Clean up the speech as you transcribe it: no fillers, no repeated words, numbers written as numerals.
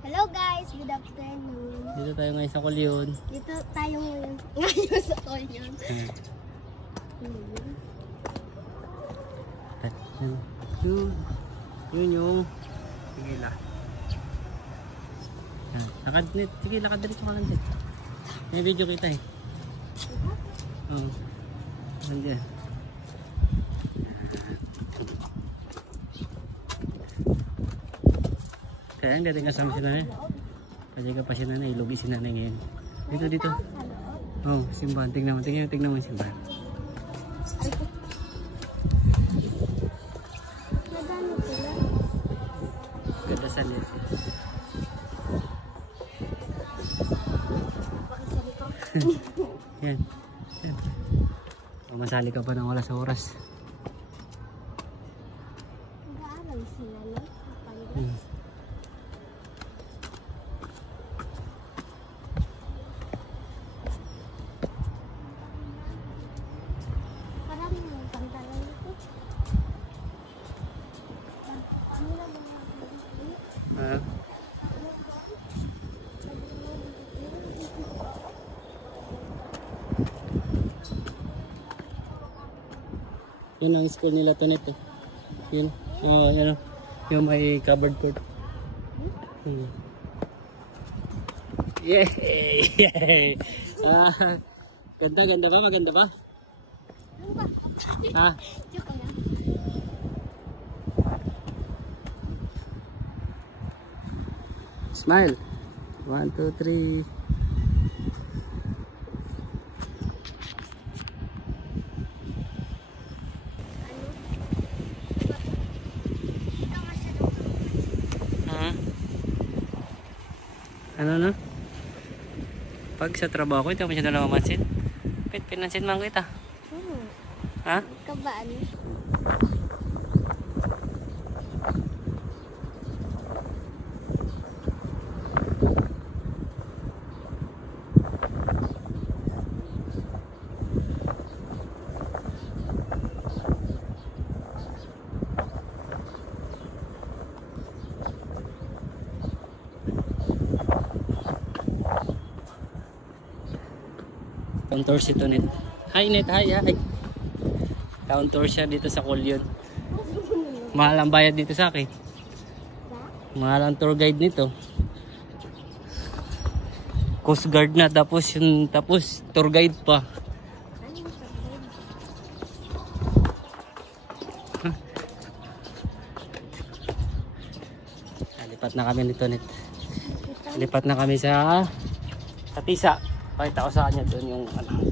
Hello guys, good afternoon. Dito tayo ngayon sa Kulyon. Dito tayo ngayon sa Kulyon. Yun yung sige la. Lakad net, sige lakad diretso ka lang din. May video kita eh. Oo. Nandiyan. Kaya hindi natin kasama si nanay. Kasi ka pa si nanay, lugi si nanay ngayon. Dito. Oh, simbahan. Tingnan mo yung simbahan. Ganda sa net. Yan. Masali ka pa ng wala sa oras. Nag-aaral sila, no? Parang may pantalan ito. Yun ang school nila to net eh. Yun. Oh, yun. Yung may covered court. Yay! Ganda ba? Maganda ba? Ha? Joke lang. Smile. 1, 2, 3. Ano na? Pag sa trabaho ko, ito mo siya na mamansin. Pinansin man kita. Ha? Kabaan. Town tour si Net. Hi Net, hi. Town tour siya dito sa Kulyon. Mahal ang bayad dito sa akin. Mahal ang tour guide nito. Coast Guard na tapos tour guide pa. Lipat na kami nito Net. Lipat na kami sa Tisa. Pakita ko sa kanya doon yung ano.